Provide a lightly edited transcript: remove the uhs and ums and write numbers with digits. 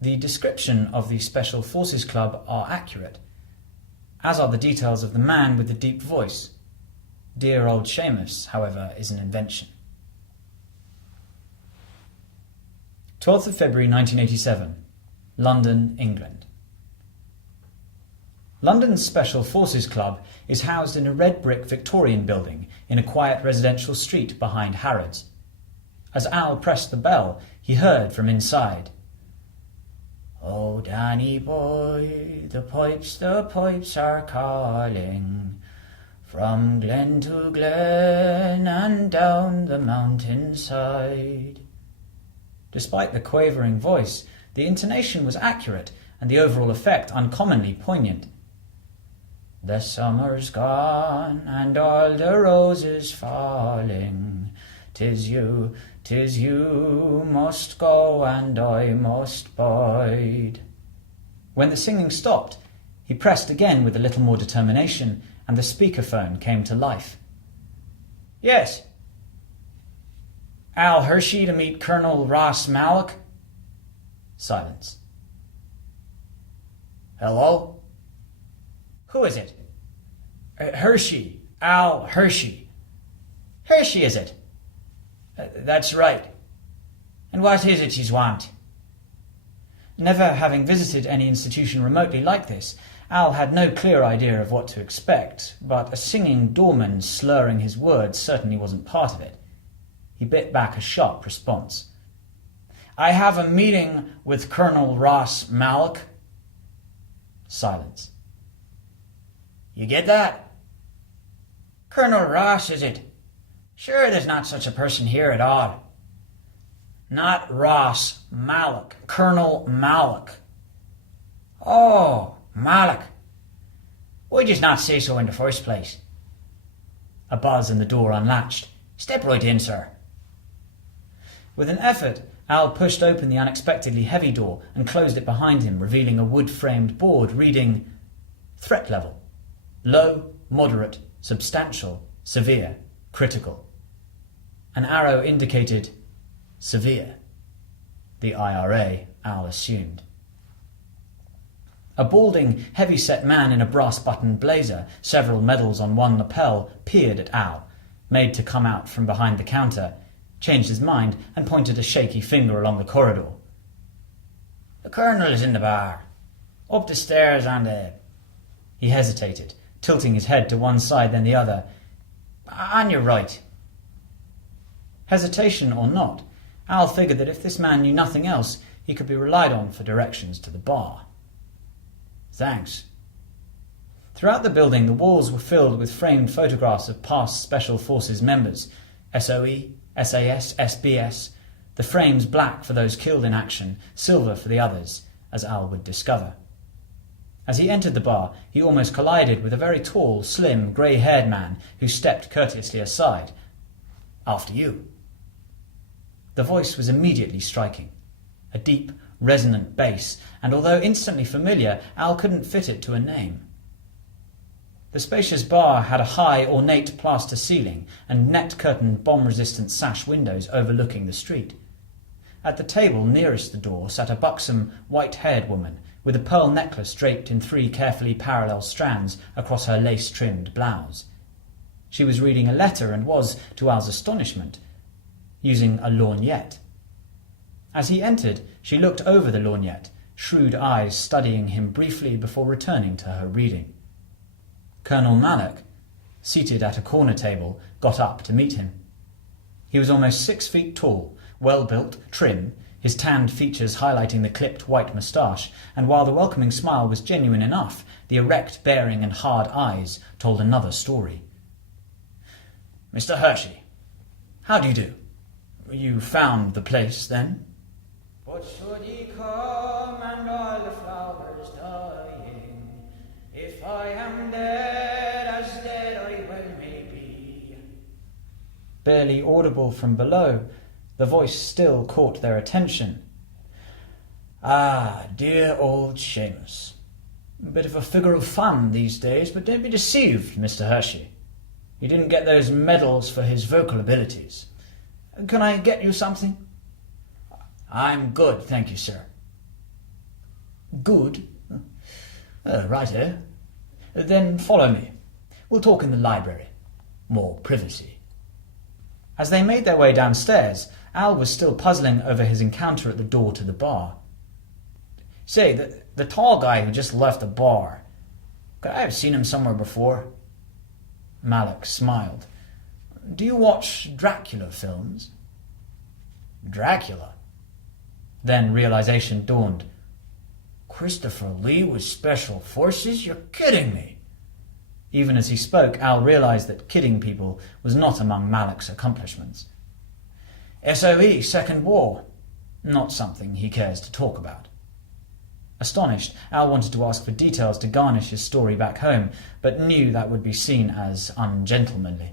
The description of the Special Forces Club are accurate, as are the details of the man with the deep voice. Dear old Seamus, however, is an invention. 12th of February 1987, London, England. London's Special Forces Club is housed in a red brick Victorian building in a quiet residential street behind Harrods. As Al pressed the bell, he heard from inside, "Oh, Danny boy, the pipes are calling, from glen to glen and down the mountainside." Despite the quavering voice, the intonation was accurate and the overall effect uncommonly poignant. "The summer's gone and all the roses falling. 'Tis you must go and I must bide." When the singing stopped, he pressed again with a little more determination, and the speakerphone came to life. "Yes. Al Hershey to meet Colonel Ross Malloch." Silence. "Hello? Who is it?" "Hershey. Al Hershey." "Hershey, is it?" "That's right. And what is it yous want?" Never having visited any institution remotely like this, Al had no clear idea of what to expect, but a singing doorman slurring his words certainly wasn't part of it. He bit back a sharp response. "I have a meeting with Colonel Ross Malloch." Silence. "You get that?" "Colonel Ross, is it? Sure, there's not such a person here at all." "Not Ross Malloch, Colonel Malloch." "Oh, Malloch. Why'd you not say so in the first place?" A buzz and the door unlatched. "Step right in, sir." With an effort, Al pushed open the unexpectedly heavy door and closed it behind him, revealing a wood-framed board reading, "Threat level: low, moderate, substantial, severe, critical." An arrow indicated severe. The IRA, Al assumed. A balding, heavy-set man in a brass-buttoned blazer, several medals on one lapel, peered at Al, made to come out from behind the counter, changed his mind, and pointed a shaky finger along the corridor. "The Colonel is in the bar. Up the stairs on the—" He hesitated, tilting his head to one side then the other. "On your right." Hesitation or not, Al figured that if this man knew nothing else, he could be relied on for directions to the bar. "Thanks." Throughout the building, the walls were filled with framed photographs of past Special Forces members, SOE, SAS, SBS, the frames black for those killed in action, silver for the others, as Al would discover. As he entered the bar, he almost collided with a very tall, slim, grey-haired man who stepped courteously aside. "After you." The voice was immediately striking. A deep, resonant bass, and although instantly familiar, Al couldn't fit it to a name. The spacious bar had a high, ornate plaster ceiling and net-curtained, bomb-resistant sash windows overlooking the street. At the table nearest the door sat a buxom, white-haired woman with a pearl necklace draped in 3 carefully parallel strands across her lace-trimmed blouse. She was reading a letter and was, to Al's astonishment, using a lorgnette. As he entered, she looked over the lorgnette, shrewd eyes studying him briefly before returning to her reading. Colonel Malloch, seated at a corner table, got up to meet him. He was almost 6 feet tall, well-built, trim, his tanned features highlighting the clipped white moustache, and while the welcoming smile was genuine enough, the erect bearing and hard eyes told another story. "Mr. Hershey, how do you do? You found the place, then?" "But should he come and all the flowers dying, if I am dead, as dead I well may be." Barely audible from below, the voice still caught their attention. "Ah, dear old Seamus. A bit of a figure of fun these days, but don't be deceived, Mr. Hershey. He didn't get those medals for his vocal abilities. Can I get you something?" "I'm good, thank you, sir." Good. Righto. Then follow me. We'll talk in the library. More privacy. As they made their way downstairs, Al was still puzzling over his encounter at the door to the bar. Say, the tall guy who just left the bar, could I have seen him somewhere before? Malik smiled. Do you watch Dracula films? Dracula? Then realization dawned. Christopher Lee with Special Forces? You're kidding me. Even as he spoke, Al realized that kidding people was not among Malik's accomplishments. SOE, Second War. Not something he cares to talk about. Astonished, Al wanted to ask for details to garnish his story back home, but knew that would be seen as ungentlemanly.